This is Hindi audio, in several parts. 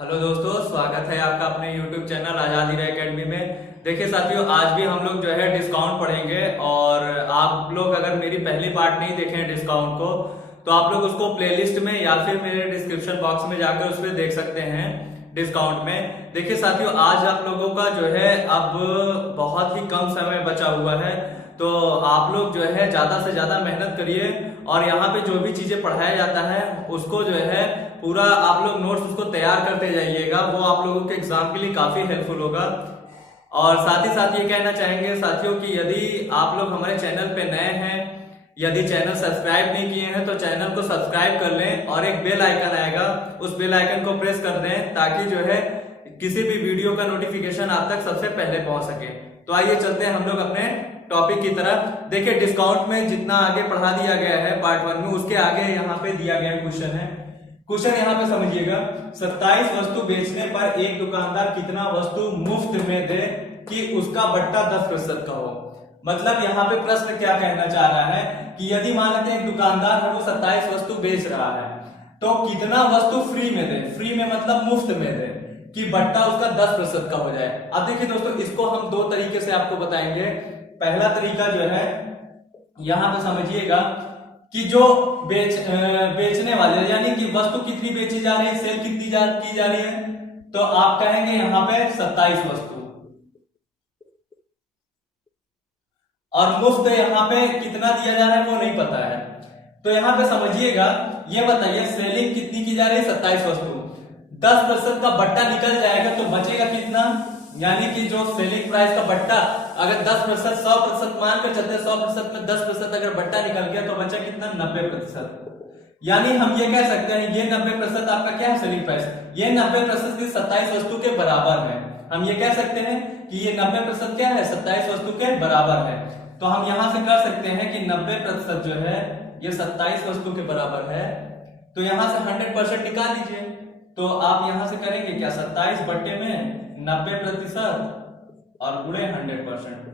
हेलो दोस्तों, स्वागत है आपका अपने YouTube चैनल आजादी रे एकेडमी में। देखिए साथियों, आज भी हम लोग जो है डिस्काउंट पढ़ेंगे और आप लोग अगर मेरी पहली पार्ट नहीं देखे हैं डिस्काउंट को तो आप लोग उसको प्लेलिस्ट में या फिर मेरे डिस्क्रिप्शन बॉक्स में जाकर उसमें देख सकते हैं डिस्काउंट में। देखिए साथियों, आज आप लोगों का जो है अब बहुत ही कम समय बचा हुआ है, तो आप लोग जो है ज्यादा से ज्यादा मेहनत करिए और यहाँ पे जो भी चीजें पढ़ाया जाता है उसको जो है पूरा आप लोग नोट्स उसको तैयार करते जाइएगा। वो आप लोगों के एग्जाम के लिए काफी हेल्पफुल होगा। और साथ ही साथ ये कहना चाहेंगे साथियों कि यदि आप लोग हमारे चैनल पे नए हैं, यदि चैनल सब्सक्राइब नहीं किए हैं तो चैनल को सब्सक्राइब कर लें और एक बेल आइकन आएगा, उस बेल आइकन को प्रेस कर दें ताकि जो है किसी भी वीडियो का नोटिफिकेशन आप तक सबसे पहले पहुंच सके। तो आइए चलते हैं हम लोग अपने टॉपिक की तरफ। देखिए डिस्काउंट में जितना आगे पढ़ा दिया गया है पार्ट 1 में, उसके आगे यहाँ पे दिया गया क्वेश्चन है। क्वेश्चन यहाँ पे समझिएगा, 27 वस्तु बेचने पर एक दुकानदार कितना वस्तु मुफ्त में दे कि उसका बट्टा 10% का हो। मतलब यहाँ पे प्रश्न क्या कहना चाह रहा है कि यदि मान लेते हैं एक दुकानदार है वो 27 वस्तु बेच रहा है तो कितना वस्तु फ्री में दे, फ्री में मतलब मुफ्त में दे कि बट्टा उसका 10% का हो जाए। अब देखिए दोस्तों, इसको हम दो तरीके से आपको बताएंगे। पहला तरीका जो है यहां पे समझिएगा कि जो बेचने वाले यानी कि वस्तु कितनी बेची जा रही है, सेल कितनी की जा रही है, तो आप कहेंगे यहां पे 27 वस्तु और मुफ्त यहाँ पे कितना दिया जा रहा है वो नहीं पता है। तो यहाँ पे समझिएगा, ये बताइए सेलिंग कितनी की जा रही है 27 वस्तु, 10% का बट्टा निकल जाएगा तो बचेगा कितना, यानी कि जो सेलिंग प्राइस का बट्टा अगर 10% 100% मान कर चलते 100% में 10% अगर बट्टा निकल गया तो बचा कितना 90%। यानी हम ये कह सकते हैं ये 90% आपका क्या है सेलिंग प्राइस, ये 90% की 27 वस्तु के बराबर है। हम ये कह सकते हैं कि ये 90% क्या है 27 वस्तु के बराबर है। तो हम यहां से कर सकते हैं कि 90% जो है ये 27 वस्तु के बराबर है, तो यहां से 100% निकाल लीजिए। तो आप यहां से करेंगे क्या, 27 बट्टे में 90% और गुणे 100%।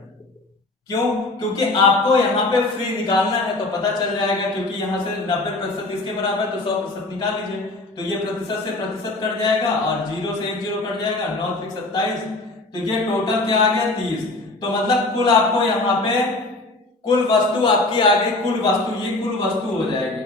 क्यों? क्योंकि आपको यहाँ पे फ्री निकालना है तो पता चल जाएगा, क्योंकि यहाँ से 90% इसके बराबर तो 100% निकाल लीजिए, तो ये प्रतिशत से प्रतिशत कट जाएगा और 0 से 1 0 कट जाएगा, 9 3 27, तो ये टोटल क्या आ गया 30। तो मतलब कुल आपको यहाँ पे कुल वस्तु आपकी आ गई, कुल वस्तु ये कुल वस्तु हो जाएगी,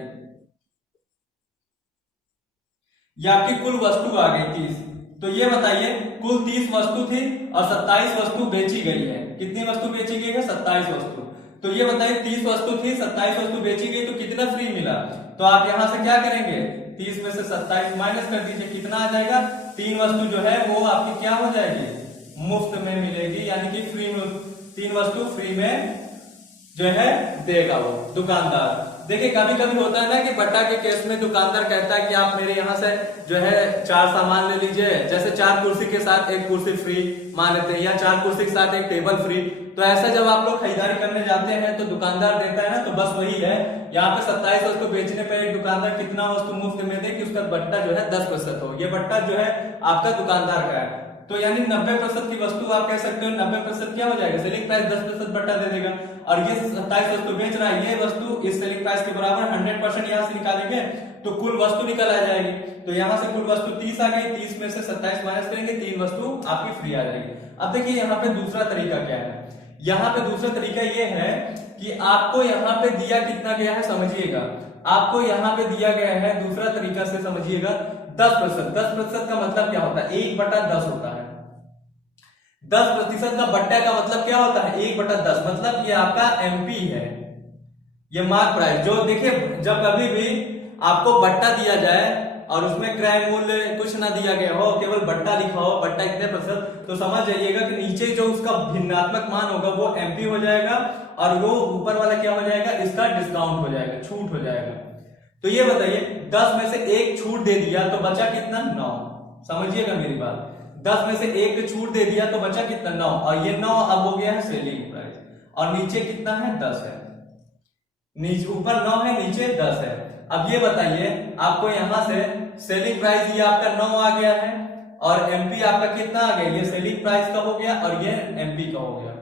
ये आपकी कुल वस्तु आ गई 30। तो ये बताइए कुल 30 वस्तु थी और 27 वस्तु बेची गई है। कितनी वस्तु बेची गई है 27 वस्तु। तो ये बताइए 30 वस्तु थी 27 वस्तु बेची गई तो कितना फ्री मिला। तो आप यहां से क्या करेंगे, 30 में से 27 माइनस कर दीजिए, कितना आ जाएगा, 3 वस्तु जो है वो आपकी क्या हो जाएगी, मुफ्त में मिलेगी, यानी कि फ्री में 3 वस्तु फ्री में जो है देगा वो दुकानदार। देखिए कभी कभी होता है ना कि बट्टा के केस में दुकानदार कहता है कि आप मेरे यहाँ से जो है 4 सामान ले लीजिए, जैसे 4 कुर्सी के साथ एक कुर्सी फ्री मान लेते हैं या 4 कुर्सी के साथ एक टेबल फ्री। तो ऐसा जब आप लोग खरीदारी करने जाते हैं तो दुकानदार देता है ना, तो बस वही है। यहाँ पे 27 वस्तु बेचने पर एक दुकानदार कितना वस्तु मुफ्त में दे कि उसका बट्टा जो है 10% हो। ये बट्टा जो है आपका दुकानदार का है, तो यानी 90% की वस्तु आप कह सकते हो 90% क्या हो जाएगा, सेलिंग प्राइस 10% बट्टा दे देगा। और ये 27 वस्तु बेच रहा है, ये वस्तु इस सेलिंग प्राइस के बराबर 100% यहाँ से निकालेंगे तो कुल वस्तु निकल आ जाएगी। तो यहाँ से कुल वस्तु 30 आ गई, 30 में से 27 माइनस करेंगे, 3 वस्तु आपकी फ्री आ जाएगी। अब देखिए यहाँ पे दूसरा तरीका क्या है, यहाँ पे दूसरा तरीका ये है कि आपको यहाँ पे दिया कितना गया है समझिएगा, आपको यहाँ पे दिया गया है दूसरा तरीका से समझिएगा 10%। 10% का मतलब क्या होता है, 1/10 होता है। 10% का बट्टा का मतलब क्या होता है, 1/10, मतलब ये आपका एमपी है, ये मार्क प्राइस। जो देखिए जब कभी भी आपको बट्टा दिया जाए और उसमें क्रय मूल्य कुछ ना दिया गया हो, केवल बट्टा लिखा हो, बट्टा इतने %, तो समझ जाइएगा कि नीचे जो उसका भिन्नात्मक मान होगा वो एमपी हो जाएगा और वो ऊपर वाला क्या हो जाएगा, इसका डिस्काउंट हो जाएगा, छूट हो जाएगा। तो ये बताइए 10 में से 1 छूट दे दिया तो बचा कितना, 9। समझिएगा मेरी बात, 10 में से 1 छूट दे दिया तो बचा कितना, 9, और ये 9 अब हो गया है सेलिंग प्राइस। और नीचे कितना है, 10 है, नीचे ऊपर 9 है नीचे 10 है। अब ये बताइए आपको यहाँ से सेलिंग प्राइस ये आपका 9 आ गया है और एमपी आपका कितना आ गया, ये सेलिंग प्राइस का हो गया और ये एमपी का हो गया,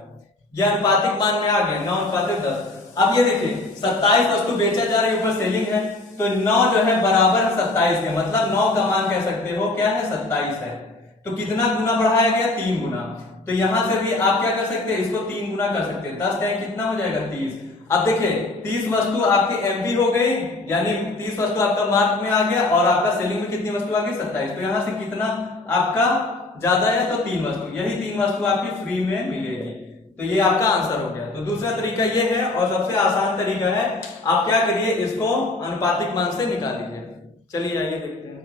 ये अनुपातिक मान में आ गया 9:10। अब ये देखिए 27 वस्तु बेचा जा रही है, ऊपर सेलिंग है, तो 9 जो है बराबर 27 के, मतलब 9 का मान कह सकते हो क्या है 27 है। तो कितना गुना बढ़ाया गया 3 गुना। तो यहां से भी आप क्या कर सकते हैं, इसको 3 गुना कर सकते हैं। 10 टाइम कितना हो जाएगा 30। अब देखिए 30 वस्तु आपकी एमपी हो गई, यानी 30 वस्तु आपका मार्क में आ गया और आपका सेलिंग में कितनी वस्तु आ गई 27। तो यहां से कितना आपका ज्यादा है तो 3 वस्तु, यही 3 वस्तु आपकी फ्री में मिलेगी। तो ये आपका आंसर हो गया। तो दूसरा तरीका ये है और सबसे आसान तरीका है, आप क्या करिए इसको अनुपातिक मान से निकाल लीजिए। चलिए आइए देखते हैं।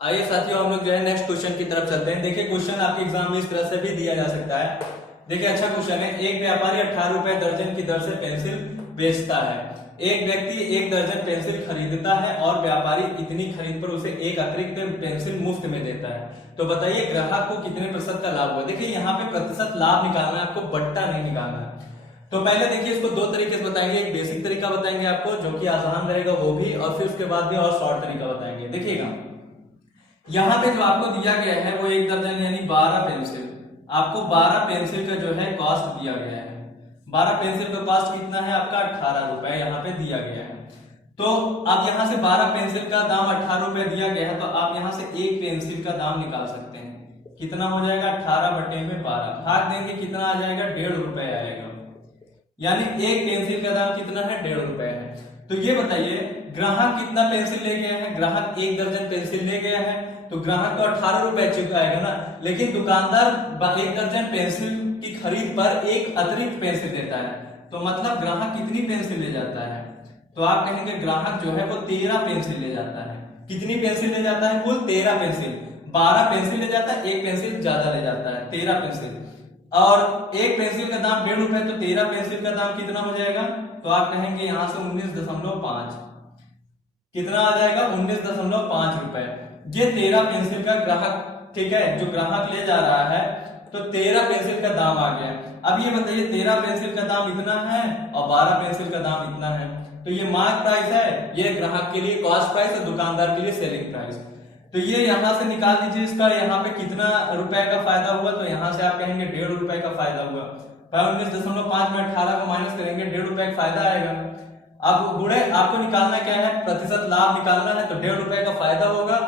आइए साथियों हम लोग जो है नेक्स्ट क्वेश्चन की तरफ चलते हैं। देखिए क्वेश्चन आपके एग्जाम में इस तरह से भी दिया जा सकता है। देखिए अच्छा क्वेश्चन है, एक व्यापारी 18 रुपए दर्जन की दर से पेंसिल बेचता है। एक व्यक्ति 1 दर्जन पेंसिल खरीदता है और व्यापारी इतनी खरीद पर उसे एक अतिरिक्त पेंसिल मुफ्त में देता है। तो बताइए ग्राहक को कितने प्रतिशत का लाभ हुआ। देखिए यहाँ पे प्रतिशत लाभ निकालना है आपको, बट्टा नहीं निकालना है। तो पहले देखिए इसको दो तरीके से बताएंगे, एक बेसिक तरीका बताएंगे आपको जो कि आसान रहेगा वो भी, और फिर उसके बाद भी और शॉर्ट तरीका बताएंगे। देखिएगा यहाँ पे जो आपको दिया गया है वो 1 दर्जन यानी 12 पेंसिल, आपको 12 पेंसिल का जो है कॉस्ट दिया गया है। 12 पेंसिल का कॉस्ट कितना है आपका 18 रुपए यहाँ पे दिया गया है। तो अब यहाँ से 12 पेंसिल का दाम 18 रुपए दिया गया है, तो आप यहाँ से एक पेंसिल का दाम निकाल सकते हैं। कितना हो जाएगा 18 बटे में 12, भाग देंगे कितना आ जाएगा 1.5 रुपए आएगा, यानी एक पेंसिल का दाम कितना है 1.5 रुपए है। तो ये बताइए ग्राहक कितना पेंसिल ले गया है, ग्राहक 1 दर्जन पेंसिल ले गया है, तो ग्राहक तो 18 रुपए चुकाएगा ना, लेकिन दुकानदार 1 दर्जन पेंसिल की खरीद पर एक अतिरिक्त पेंसिल देता है। तो मतलब ग्राहक कितनी पेंसिल ले जाता है, तो आप कहेंगे ग्राहक जो है वो 13 पेंसिल ले जाता है। कितनी पेंसिल ले जाता है, कुल 13 पेंसिल। 12 पेंसिल ले जाता है, एक पेंसिल ज्यादा ले जाता है, 13 पेंसिल, और एक पेंसिल का दाम 1.5 रुपए, तो 13 पेंसिल का दाम कितना हो जाएगा, तो आप कहेंगे यहां से 19.5, कितना आ जाएगा 19.5 रुपए। ये 13 पेंसिल का ग्राहक, ठीक है, जो ग्राहक ले जा रहा है, तो 13 पेंसिल का दाम आ गया। अब ये बताइए 13 पेंसिल का दाम इतना है और 12 पेंसिल का दाम इतना है, तो ये मार्क प्राइस है, ये ग्राहक के लिए कॉस्ट प्राइस और दुकानदार के लिए सेलिंग प्राइस। तो ये यहां से निकाल दीजिए इसका, यहाँ पे कितना रुपए का फायदा हुआ, तो यहां से आप कहेंगे 1.5 रुपए का फायदा हुआ। 19.5 में 18 को माइनस करेंगे 1.5 रुपए का फायदा आएगा। अब बूढ़े आपको निकालना क्या है, प्रतिशत लाभ निकालना है, तो 1.5 रुपए का फायदा होगा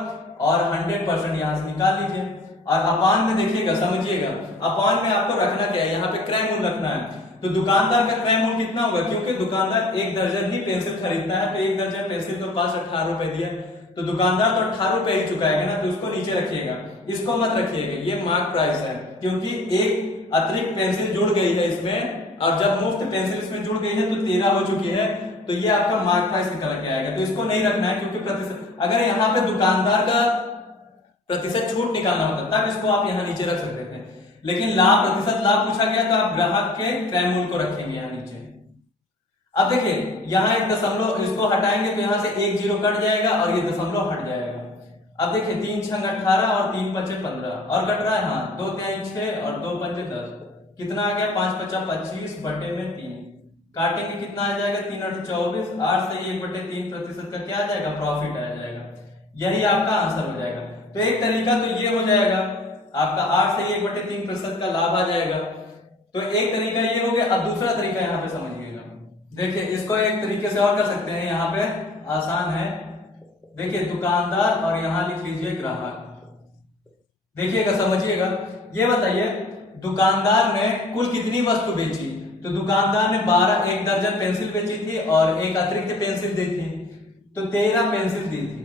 और 100% यहां से निकाल लीजिए। और अपान में देखिएगा, समझिएगा अपान में आपको रखना क्या है, यहाँ पे क्रय मूल्य रखना है। तो दुकानदार का क्रय मूल्य कितना होगा, क्योंकि दुकानदार 1 दर्जन ही पेंसिल खरीदता है, तो 1 दर्जन पेंसिल तो कॉस्ट 18 रुपए दिया, तो दुकानदार तो 18 रुपए ही चुकाएगा ना, तो उसको नीचे रखिएगा, इसको मत रखिएगा, ये मार्क प्राइस है, क्योंकि एक अतिरिक्त पेंसिल जुड़ गई है इसमें, और जब मुफ्त पेंसिल इसमें जुड़ गई है तो 13 हो चुकी है, तो ये आपका मार्क प्राइस निकल के आएगा। तो इसको नहीं रखना है, क्योंकि प्रतिशत, अगर यहाँ पे दुकानदार का प्रतिशत छूट निकालना होता तब इसको आप यहाँ नीचे रख सकते थे, लेकिन लाभ प्रतिशत लाभ पूछा गया तो आप ग्राहक के क्रय मूल्य को रखेंगे यहाँ नीचे। अब देखिए यहाँ एक दशमलव, इसको हटाएंगे तो यहाँ से 1 जीरो कट जाएगा और ये दशमलव हट जाएगा। अब देखिए 3 छंग 18 और 3 पंचे 15 और कट रहा है, हाँ 2 तिहाई 6 और 2 पंचे 10, कितना आ गया 5 पचा 25 बटे में 3, काटेंगे कितना आ जाएगा 3 8 24, 8 से 1/3 प्रतिशत का क्या आ जाएगा प्रॉफिट आ जाएगा, यही आपका आंसर हो जाएगा। तो एक तरीका तो ये हो जाएगा आपका 8 से 1/3 प्रतिशत का लाभ आ जाएगा, तो एक तरीका ये हो गया। अब दूसरा तरीका यहाँ पे समझिएगा, देखिए इसको एक तरीके से और कर सकते हैं, यहाँ पे आसान है। देखिए दुकानदार और यहाँ लिख लीजिए ग्राहक, देखिएगा समझिएगा। ये बताइए दुकानदार ने कुल कितनी वस्तु बेची, तो दुकानदार ने 1 दर्जन पेंसिल बेची थी और एक अतिरिक्त पेंसिल दी थी, तो 13 पेंसिल दी थी,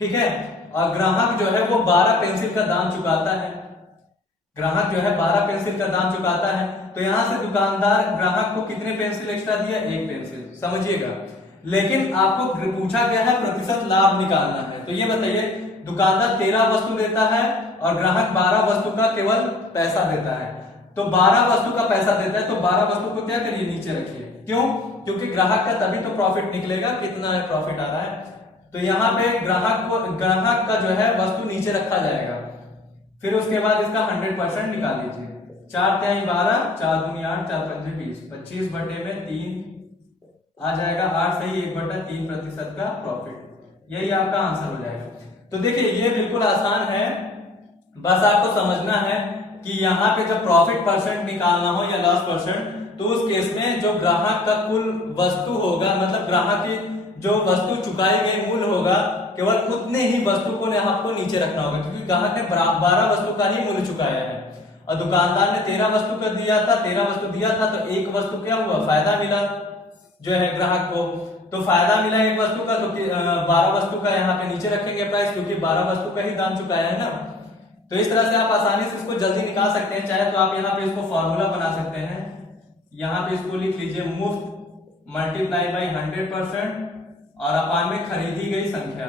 ठीक है। और ग्राहक जो है वो 12 पेंसिल का दाम चुकाता है, ग्राहक जो है 12 पेंसिल का दाम चुकाता है, तो यहां से दुकानदार ग्राहक को कितने पेंसिल एक्स्ट्रा दिया, 1 पेंसिल, समझिएगा। लेकिन आपको पूछा गया है प्रतिशत लाभ निकालना है, तो ये बताइए दुकानदार 13 वस्तु देता है और ग्राहक 12 वस्तु का केवल पैसा देता है, तो 12 वस्तु का पैसा देता है, तो 12 वस्तु को क्या करिए नीचे रखिए, क्यों, क्योंकि ग्राहक का तभी तो प्रॉफिट निकलेगा, कितना है प्रॉफिट आ रहा है, तो यहाँ पे ग्राहक का जो है वस्तु नीचे रखा जाएगा। फिर उसके बाद इसका 100% निकाल लीजिए, 4 तिहाई 12, 4 दूनी 8, 4 पंजे 20, 25 बटे में 3 आ जाएगा, 8 से ही 1/3 प्रतिशत का प्रॉफिट, यही आपका आंसर हो जाएगा। तो देखिए ये बिल्कुल आसान है, बस आपको समझना है कि यहाँ पे जब प्रॉफिट परसेंट निकालना हो या लॉस परसेंट, तो उस केस में जो ग्राहक का कुल वस्तु होगा, मतलब ग्राहक की जो वस्तु चुकाई गई मूल्य होगा, केवल उतने ही वस्तु को आपको नीचे रखना होगा, क्योंकि ग्राहक ने 12 वस्तु का ही मूल्य चुकाया है और दुकानदार ने 13 वस्तु का दिया था, 13 वस्तु दिया था, तो एक वस्तु क्या हुआ, फायदा मिला जो है ग्राहक को। तो फायदा मिला एक वस्तु का, तो 12 वस्तु का यहाँ पे नीचे रखेंगे प्राइस, क्योंकि 12 वस्तु का ही दाम चुकाया है ना। तो इस तरह से आप आसानी से इसको जल्दी निकाल सकते हैं। चाहे तो आप यहाँ पे इसको फॉर्मूला बना सकते हैं, यहाँ पे इसको लिख लीजिए, मुफ्त मल्टीप्लाई बाई 100% और अपान में खरीदी गई संख्या।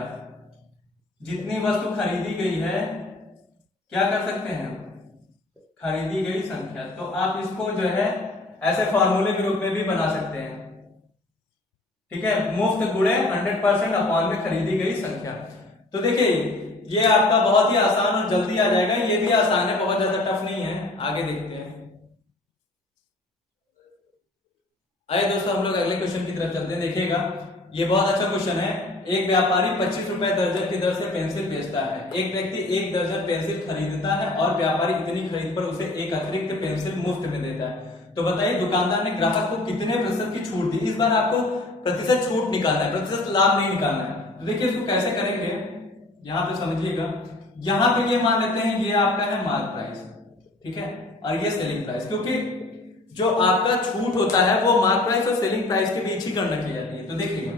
जितनी वस्तु खरीदी गई है, क्या कर सकते हैं, खरीदी गई संख्या। तो आप इसको जो है ऐसे फॉर्मूले के रूप में भी बना सकते हैं, ठीक है, मुफ्त गुणे 100% अपान में खरीदी गई संख्या। तो देखिए ये आपका बहुत ही आसान और जल्दी आ जाएगा, ये भी आसान है, बहुत ज्यादा टफ नहीं है। आगे देखते हैं। आइए दोस्तों हम लोग अगले क्वेश्चन की तरफ चलते हैं। देखिएगा ये बहुत अच्छा क्वेश्चन है। एक व्यापारी 25 रुपए दर्जन की दर से पेंसिल बेचता है। एक व्यक्ति 1 दर्जन पेंसिल खरीदता है और व्यापारी इतनी खरीद पर उसे एक अतिरिक्त पेंसिल मुफ्त में देता है। तो बताइए दुकानदार ने ग्राहक को कितने प्रतिशत की छूट दी। इस बार आपको प्रतिशत छूट निकालना है, प्रतिशत लाभ नहीं निकालना है। तो देखिए इसको कैसे करेंगे, यहाँ पे समझिएगा। यहाँ पे ये मान लेते हैं ये आपका है मार्क प्राइस, ठीक है, और ये सेलिंग प्राइस, क्योंकि जो आपका छूट होता है वो मार्क प्राइस और सेलिंग प्राइस के बीच ही गणना की जाती है। तो देखिएगा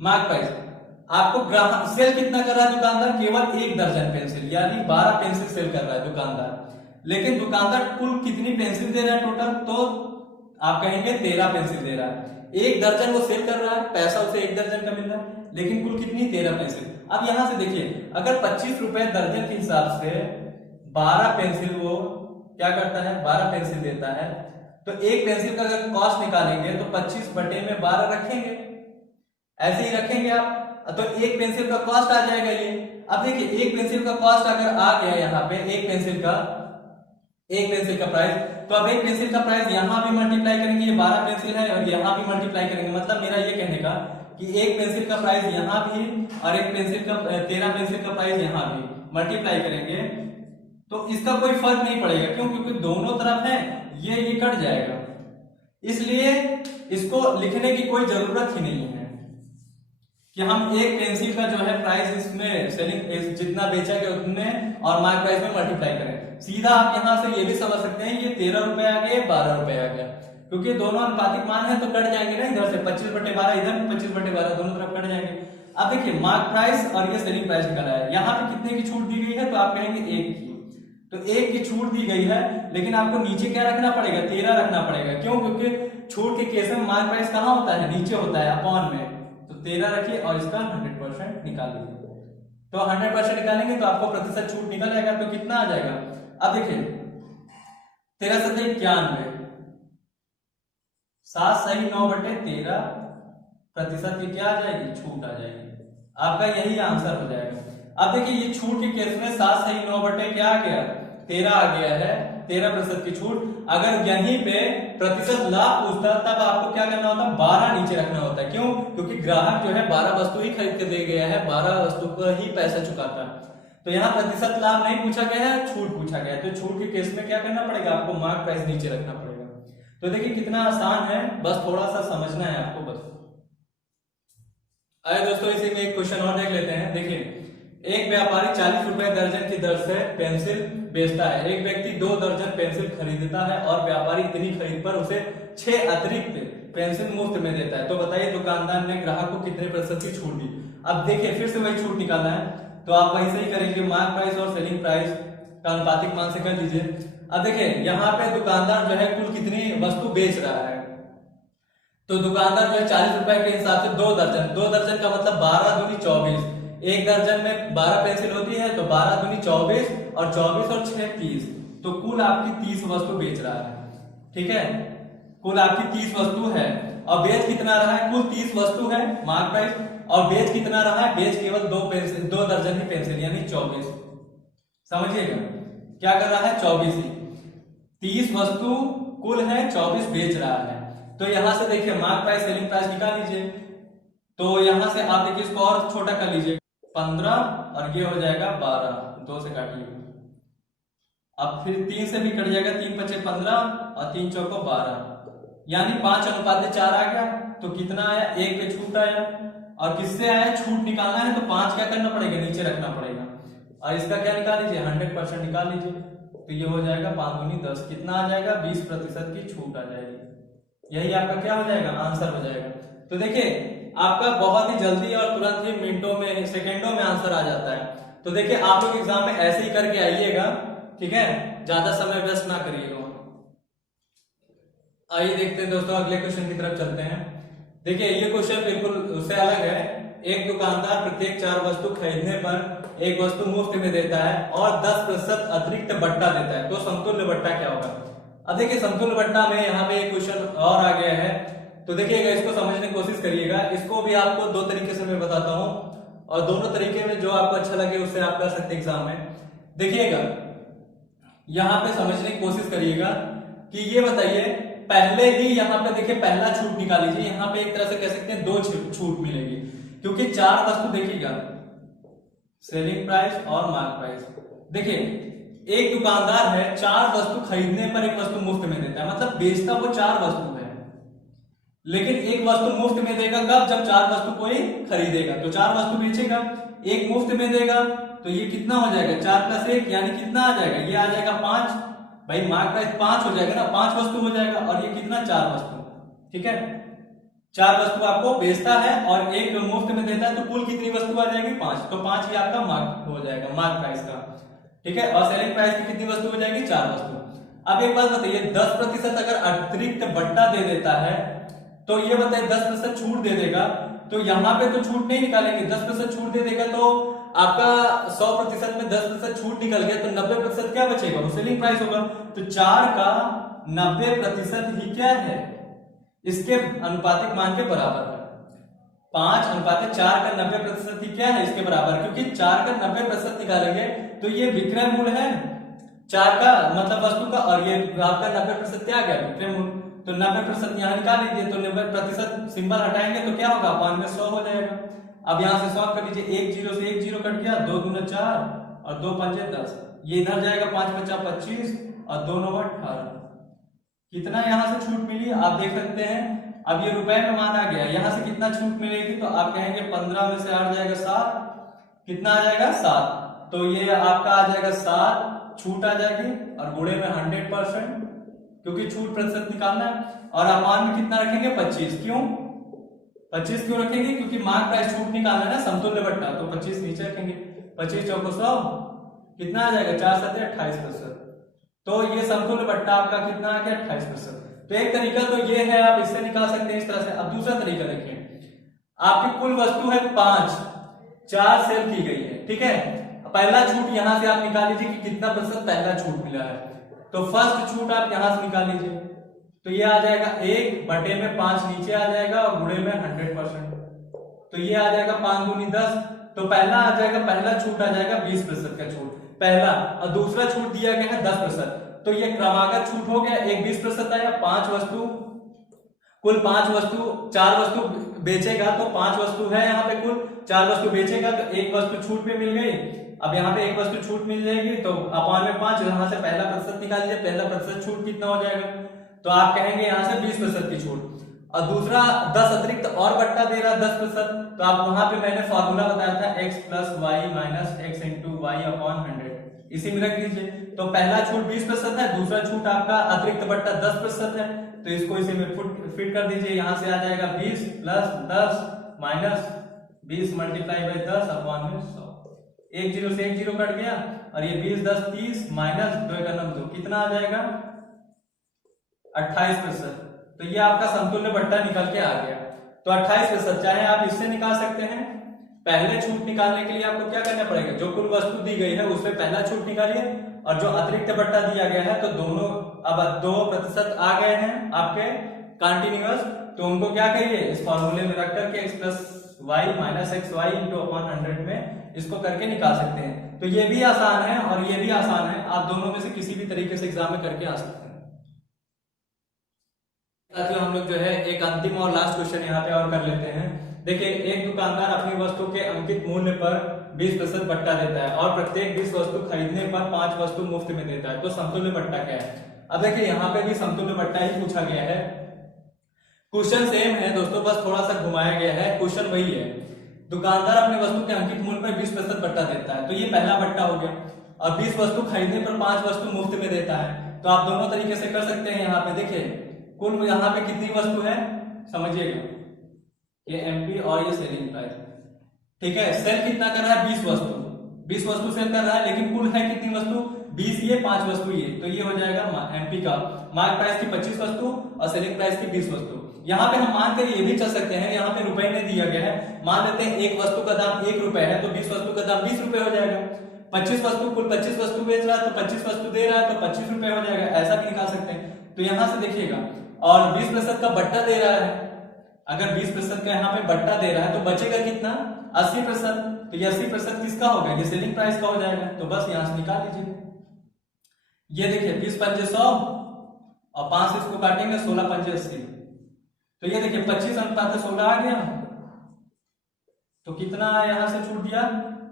मार्क प्राइस, आपको ग्राहक सेल कितना कर रहा है दुकानदार, केवल 1 दर्जन पेंसिल, यानी 12 पेंसिल सेल कर रहा है दुकानदार। लेकिन दुकानदार कुल कितनी पेंसिल दे रहा है टोटल, तो आप कहेंगे 13 पेंसिल दे रहा है। 1 दर्जन वो सेल कर रहा है, पैसा उसे 1 दर्जन का मिल रहा है, लेकिन कुल कितनी, 13 पेंसिल। अब यहां से देखिए, अगर 25 रुपए दर्जन के हिसाब से 12 पेंसिल वो क्या करता है, 12 पेंसिल देता है, तो एक पेंसिल का अगर कॉस्ट निकालेंगे तो 25 बटे में 12 रखेंगे, ऐसे ही रखेंगे आप, तो एक पेंसिल का कॉस्ट आ जाएगा ये। अब देखिए एक पेंसिल का कॉस्ट अगर आ गया यहाँ पे, एक पेंसिल का प्राइस, तो अब एक पेंसिल का प्राइस यहाँ भी मल्टीप्लाई करेंगे, ये 12 पेंसिल है, और यहाँ भी मल्टीप्लाई करेंगे। मतलब मेरा ये कहने का कि एक पेंसिल का प्राइस यहाँ भी और एक पेंसिल का 13 पेंसिल का प्राइस यहाँ भी मल्टीप्लाई करेंगे, तो इसका कोई फर्क नहीं पड़ेगा। क्यों, क्योंकि दोनों तरफ है, ये कट जाएगा, इसलिए इसको लिखने की कोई जरूरत ही नहीं है कि हम एक पेंसिल का जो है प्राइस इसमें सेलिंग जितना बेचा गया उतने और मार्क प्राइस में मल्टीप्लाई करें। सीधा आप यहां से ये भी समझ सकते हैं, ये 13 रुपए आ गए, 12 रुपए आ गया, क्योंकि दोनों अनुपातिक मान है तो कट जाएंगे ना, इधर से 25 बटे 12, इधर 25 बटे 12, दोनों तरफ कट जाएंगे। अब देखिए मार्क प्राइस और ये सेलिंग प्राइस निकला है, यहाँ पे कितने की छूट दी गई है, तो आप कहेंगे 1 की, तो 1 की छूट दी गई है, लेकिन आपको नीचे क्या रखना पड़ेगा, 13 रखना पड़ेगा। क्यों, क्योंकि छूट के केस में मार्क प्राइस कहाँ होता है, नीचे होता है, अपॉन में, तो 13 रखिए और इसका 100% निकाल लीजिए। तो 100% निकालेंगे तो आपको प्रतिशत छूट निकल जाएगा, तो कितना आ जाएगा। अब देखिए 13 सत्ते 91, 7 सही 9 बटे 13 प्रतिशत की क्या आ जाएगी, छूट आ जाएगी। आपका यही आंसर हो जाएगा। अब देखिए ये छूट के केस में 7 सही 9 बटे क्या आ गया, 13 आ गया है, 13% की छूट। अगर यहीं पे प्रतिशत लाभ पूछता तब आपको क्या करना होता, 12 नीचे रखना होता है। क्यों, क्योंकि ग्राहक जो है 12 वस्तु ही खरीद के दे गया है, 12 वस्तु का ही पैसा चुकाता है। तो यहाँ प्रतिशत लाभ नहीं पूछा गया है, छूट पूछा गया है, तो छूट के केस में क्या करना पड़ेगा, आपको मार्क प्राइस नीचे रखना पड़ेगा। तो देखिए कितना आसान है, बस थोड़ा सा समझना है आपको बस। आइए दोस्तों इसी में एक क्वेश्चन और देख लेते हैं। देखिए एक व्यापारी 40 रुपए दर्जन की दर से पेंसिल बेचता है। एक व्यक्ति 2 दर्जन पेंसिल खरीदता है और व्यापारी इतनी खरीद पर उसे 6 अतिरिक्त पेंसिल मुफ्त में देता है। तो बताइए दुकानदार ने ग्राहक को कितने प्रतिशत की छूट दी। अब देखिए फिर से वही छूट निकालना है, तो आप वैसे ही करेंगे, मार्क प्राइस और सेलिंग प्राइस का अनुपातिक मान से कर लीजिए। अब देखिए यहाँ पे दुकानदार जो है कुल कितनी वस्तु बेच रहा है, तो दुकानदार जो है 40 रुपए के हिसाब से 2 दर्जन का मतलब 12 दूनी 24, एक दर्जन में 12 पेंसिल होती है, तो 12 दूनी 24 और 24 और 6 30, तो कुल आपकी 30 वस्तु बेच रहा है। ठीक है, कुल आपकी 30 वस्तु है और बेच कितना रहा है, कुल 30 वस्तु है मार्क प्राइस, और बेच कितना रहा है, बेच केवल 2 दर्जन ही पेंसिल यानी 24। समझिएगा क्या कर रहा है, 24 ही, 30 वस्तु कुल है, 24 बेच रहा है। तो यहां से देखिए मार्क प्राइस सेलिंग प्राइस निकाल लीजिए। तो यहां से आप देखिए इसको और छोटा कर लीजिए, 15 और ये हो जाएगा 12, 2 से काटिए। अब फिर 3 से भी कट जाएगा, 3 पचे 15 और 3 चौको 12, यानी 5:4 आ गया। तो कितना आया, 1 पे छूट आया। और किससे आया, छूट निकालना है तो 5 क्या करना पड़ेगा, नीचे रखना पड़ेगा। और इसका क्या निकाल लीजिए, 100% निकाल लीजिए। तो ये हो जाएगा 5 दूनी 10, कितना आ जाएगा, 20% की छूट आ जाएगी। यही आपका क्या हो जाएगा, आंसर हो जाएगा। तो देखिए आपका बहुत ही जल्दी और तुरंत ही मिनटों में, सेकेंडों में आंसर आ जाता है। तो देखिए आप लोग एग्जाम में ऐसे ही करके आइएगा, ठीक है, ज्यादा समय वेस्ट ना करिएगा। आइए देखते हैं दोस्तों, अगले क्वेश्चन की तरफ चलते हैं। देखिए ये क्वेश्चन बिल्कुल उससे अलग है। एक दुकानदार प्रत्येक 4 वस्तु खरीदने पर एक वस्तु मुफ्त में देता है और 10% अतिरिक्त बट्टा देता है, तो समतुल्य बट्टा क्या होगा। अब देखिए समतुल्य बट्टा में यहाँ पे एक क्वेश्चन और आ गया है, तो देखिएगा इसको समझने की कोशिश करिएगा। इसको भी आपको 2 तरीके से मैं बताता हूं और दोनों तरीके में जो आपको अच्छा लगे उससे आप कर सकते एग्जाम में। देखिएगा यहाँ पे समझने की कोशिश करिएगा कि ये बताइए, पहले ही यहाँ पे देखिए पहला छूट निकाल लीजिए। यहाँ पे एक तरह से कह सकते हैं 2 छूट मिलेगी, क्योंकि 4 वस्तु देखिएगा, सेलिंग प्राइस और मार्क प्राइस। देखिए एक दुकानदार है, 4 वस्तु खरीदने पर एक वस्तु मुफ्त में देता है, मतलब बेचता वो 4 वस्तु है, लेकिन एक वस्तु मुफ्त में देगा कब, जब 4 वस्तु कोई खरीदेगा। तो 4 वस्तु बेचेगा, एक मुफ्त में देगा, तो ये कितना हो जाएगा, 4 + 1 यानी कितना आ जाएगा, ये आ जाएगा 5। भाई मार्क प्राइस 5 हो जाएगा ना, 5 वस्तु हो जाएगा, और ये कितना, 4 वस्तु, ठीक है। 4 वस्तु आपको बेचता है और एक मुफ्त में देता है, तो कुल कितनी वस्तु आ जाएगी, 5। तो 5 ही आपका मार्क हो जाएगा, मार्क प्राइस का, ठीक है। और सेलिंग प्राइस की कितनी वस्तु हो जाएगी, 4 वस्तु। अब एक बात बताइए, 10% अगर अतिरिक्त बट्टा दे देता है, तो ये बताइए 10% छूट दे देगा, तो यहाँ पे तो छूट नहीं निकालेंगे, 10% छूट दे देगा, तो आपका 100% में 10% छूट निकल गया, तो 90% क्या बचेगा, वो सेलिंग प्राइस होगा। तो 4 का 90% ही क्या है, इसके अनुपातिक मान के बराबर है। 5:4 का 90% ही क्या है, इसके बराबर, क्योंकि 4 का 90% निकालेंगे तो ये विक्रय मूल्य है 4 का, मतलब वस्तु का, और ये आपका 90% क्या गया, विक्रय मूल्य। तो 90% यहाँ निकाल लीजिए, तो 90% सिंबल हटाएंगे तो क्या होगा, 5 में 100 हो जाएगा। अब यहाँ से सॉल्व कर लीजिए, 1 0 से 1 0 कट गया, 2 दूना 4 और 2 पंजे 10, ये इधर जाएगा, 5 5 25 और 2 9 18। कितना यहाँ से छूट मिली आप देख सकते हैं। अब ये रुपए में मान आ गया, यहाँ से कितना छूट मिलेगी, तो आप कहेंगे 15 में से 8 जाएगा 7, कितना आ जाएगा 7, तो ये आपका आ जाएगा 7 छूट आ जाएगी, और गुणे में 100%, क्योंकि छूट प्रतिशत निकालना है। और अपान में कितना रखेंगे, 25, क्यों 25 क्यों रखेंगे, क्योंकि मार्क प्राइस छूट निकालना है ना, समतुल्य बट्टा, तो 25 नीचे रखेंगे। 25 चौको 100, कितना आ जाएगा, 4 7 28%, तो ये समतुल्य बट्टा आपका कितना आ गया, 28%। तो एक तरीका तो ये है, आप इससे निकाल सकते हैं इस तरह से। अब दूसरा तरीका देखिए, आपकी कुल वस्तु है 5, 4 सेल की गई है, ठीक है। पहला छूट यहां से आप निकाल लीजिए कि कितना प्रतिशत पहला छूट मिला है, तो फर्स्ट छूट आप यहां से निकाल लीजिए, तो ये आ जाएगा 1/5 नीचे आ जाएगा और गुणे में 100%, तो ये आ जाएगा 5 दूनी 10, तो पहला आ जाएगा, पहला छूट आ जाएगा 20% का छूट पहला, और दूसरा छूट दिया गया है 10%, तो ये क्रमागत छूट हो गया। एक 20% आया, 5 वस्तु, कुल 5 वस्तु, 4 वस्तु बेचेगा, तो 5 वस्तु है यहाँ पे, कुल 4 वस्तु बेचेगा, तो एक वस्तु छूट पे मिल गई। अब यहाँ पे एक वस्तु छूट मिल जाएगी, तो अपान में 5, यहाँ से पहला प्रतिशत निकाल लीजिए, पहला प्रतिशत छूट कितना हो जाएगा, तो आप कहेंगे यहाँ से 20% की छूट, और दूसरा 10 अतिरिक्त और बट्टा दे रहा 10%, तो आप वहां पे मैंने फॉर्मूला बताया था x + y - x × y/100, इसी में रख लीजिए। तो पहला छूट 20% है, दूसरा छूट आपका अतिरिक्त बट्टा 10% है, तो इसको इसी में फिट कर दीजिए। यहाँ से आ जाएगा 20 + 10 - 20 × 10/100, 1 0 से 1 0 कट गया, और ये 20 10 30 - 2 का 2, कितना आ जाएगा 28%। तो ये आपका समतुल्य बट्टा निकल के आ गया। तो 28%, चाहे आप इससे निकाल सकते हैं। पहले छूट निकालने के लिए आपको क्या करना पड़ेगा, जो कुल वस्तु दी गई है उसमें पहला छूट निकालिए, और जो अतिरिक्त बट्टा दिया गया है, तो दोनों अब 2% आ गए हैं आपके कंटिन्यूअस, तो उनको क्या करिए, इस फॉर्मूले में रख करके x + y - xy × 100 में इसको करके निकाल सकते हैं। तो ये भी आसान है और ये भी आसान है, आप दोनों में से किसी भी तरीके से एग्जाम में करके आ सकते हैं। साथियों हम लोग जो है एक अंतिम और लास्ट क्वेश्चन यहाँ पे और कर लेते हैं। देखिए एक दुकानदार अपनी वस्तु के अंकित मूल्य पर 20% बट्टा देता है और प्रत्येक 20 वस्तु खरीदने पर 5 वस्तु मुफ्त में देता है, तो समतुल्य बट्टा क्या है। अब देखिए यहाँ पे भी समतुल्य बट्टा ही पूछा गया है, क्वेश्चन सेम है दोस्तों, बस थोड़ा सा घुमाया गया है। क्वेश्चन वही है, दुकानदार अपने वस्तु के अंकित मूल्य पर 20% बट्टा देता है। तो ये पहला बट्टा हो गया। और 20 वस्तु खरीदने पर 5 वस्तु मुफ्त में देता है। तो आप दोनों तरीके से कर सकते हैं। यहाँ पे देखिए कुल यहाँ पे कितनी वस्तु है समझिएगा, ये एमपी और ये सेलिंग प्राइस, ठीक है। सेल कितना कर रहा है, 20 वस्तु, 20 वस्तु सेल कर रहा है, लेकिन कुल है कितनी वस्तु, 20 ये 5 वस्तु ये। तो ये हो जाएगा एमपी का मार्क प्राइस की 25 वस्तु और सेलिंग प्राइस की 20 वस्तु। यहाँ पे हम मान कर ये भी चल सकते हैं, यहाँ पे रुपए में दिया गया है, मान लेते हैं एक वस्तु का दाम 1 रुपए है, तो 20 वस्तु का दाम 20 रुपए हो जाएगा। 25 वस्तु, कुल 25 वस्तु बेच रहा है तो 25 वस्तु दे रहा है तो 25 रुपए हो जाएगा। ऐसा भी निकाल सकते हैं। तो यहाँ से देखिएगा, और 20% का बट्टा दे रहा है, अगर 20% का यहाँ पे बट्टा दे रहा है तो बचेगा कितना, 80%। तो ये 80% किसका होगा, ये सेलिंग प्राइस का हो जाएगा। तो बस यहाँ से निकाल लीजिए। ये देखिए 20 पंजे 100 और 5 से इसको काटेंगे, 16 पंजे 80। तो ये देखिए 25 अनुपात 16 आ गया। तो कितना यहां से छूट दिया,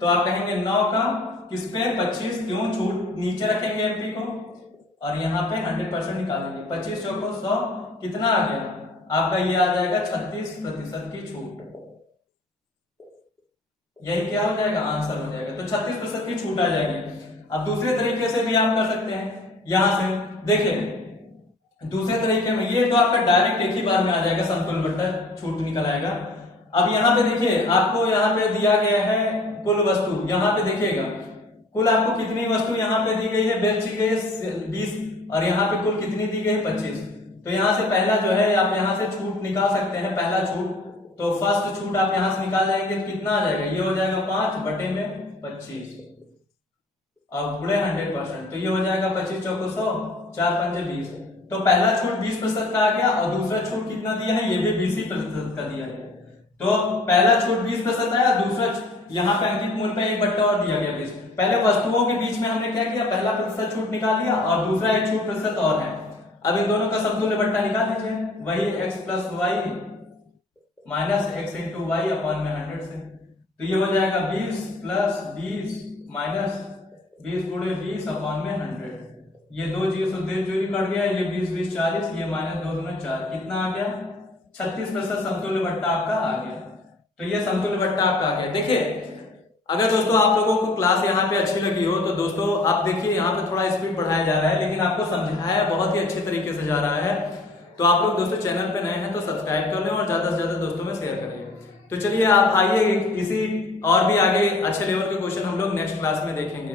तो आप कहेंगे 9 का किस पे 25, क्यों छूट नीचे रखेंगे एमपी को, और यहाँ पे 100% निकाल देंगे। 25 चौको 100, कितना आ गया आपका, ये आ जाएगा 36% की छूट। यही क्या हो जाएगा, आंसर हो जाएगा। तो 36% की छूट आ जाएगी। अब दूसरे तरीके से भी आप कर सकते हैं। यहां से देखिए दूसरे तरीके में, ये तो आपका डायरेक्ट एक ही बार में आ जाएगा, समतुल्य बट्टा छूट निकल आएगा। अब यहाँ पे देखिए आपको यहाँ पे दिया गया है कुल वस्तु, यहाँ पे देखिएगा कुल आपको कितनी वस्तु यहाँ पे दी गई है, बेची गई है 20, और यहाँ पे कुल कितनी दी गई है 25। तो यहाँ से पहला जो है आप यहाँ से छूट निकाल सकते हैं, पहला छूट। तो फर्स्ट छूट आप यहाँ से निकाल जाएंगे, कितना आ जाएगा, ये हो जाएगा 5/25 और गुणे 100%। तो ये हो जाएगा 25 चौको 100, 4 पंजे 20। तो पहला छूट 20% का आ गया, और दूसरा छूट कितना दिया है, ये भी 20% का दिया है। तो पहला छूट 20% आया, दूसरा यहाँ पे अंकित मूल्य पे एक बट्टा और दिया गया 20। पहले वस्तुओं के बीच में हमने क्या किया, पहला प्रतिशत छूट निकाल लिया और दूसरा एक छूट प्रतिशत और है। अब इन दोनों का समतुल्य बट्टा निकाल लीजिए, वही x plus y minus x into y upon में 100 से। तो ये हो जाएगा 20 प्लस 20 माइनस 20 गुणे 20 अपॉन में 100। ये 2 जीरो जोड़ी कट गया, ये 20 20 40, ये माइनस 2 गुना 4, कितना आ गया 36% समतुल्य बट्टा आपका आ गया। तो ये समतुल्य बट्टा आपका आ गया। देखिए अगर दोस्तों आप लोगों को क्लास यहाँ पे अच्छी लगी हो तो दोस्तों आप देखिए यहाँ पे थोड़ा स्पीड बढ़ाया जा रहा है, लेकिन आपको समझाया बहुत ही अच्छे तरीके से जा रहा है। तो आप लोग दोस्तों चैनल पे नए हैं तो सब्सक्राइब कर लें और ज्यादा से ज्यादा दोस्तों में शेयर करिए। तो चलिए आप आइए इसी और भी आगे अच्छे लेवल के क्वेश्चन हम लोग नेक्स्ट क्लास में देखेंगे।